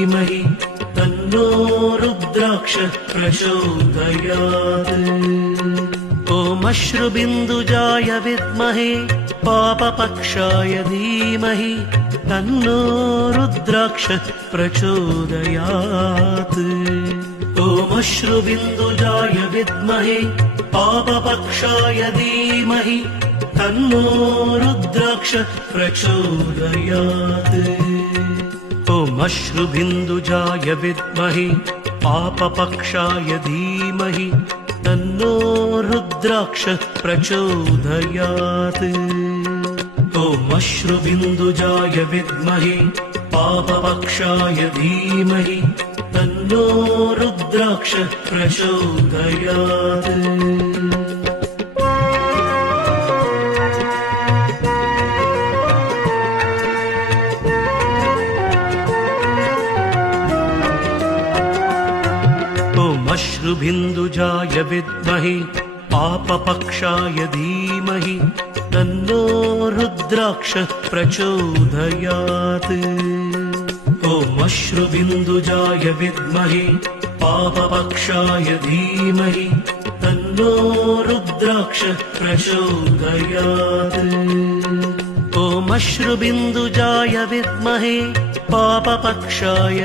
धीमहि तन्नो रुद्राक्षः प्रचोदयात्। ॐ अश्रुबिन्दुजाय विद्महे पापपक्षाय धीमहि तन्नो रुद्राक्षः प्रचोदयात्। ॐ अश्रुबिन्दुजाय विद्महे पापपक्षाय धीमहि तन्नो रुद्राक्षः प्रचोदयात्। ॐ अश्रुबिन्दुजाय विद्महे पापपक्षाय धीमहि तन्नो रुद्राक्षः प्रचोदयात्। ॐ अश्रुबिन्दुजाय विद्महे पापपक्षाय धीमहि तन्नो रुद्राक्षः प्रचोदयात्। अश्रुबिन्दुजाय विद्महे पापपक्षाय धीमहि तन्नो रुद्राक्षः प्रचोदयात्। ॐ अश्रुबिन्दुजाय विद्महे पापपक्षाय धीमहि तन्नो रुद्राक्षः प्रचोदयात्। ॐ अश्रुबिन्दुजाय विद्महे पापपक्षाय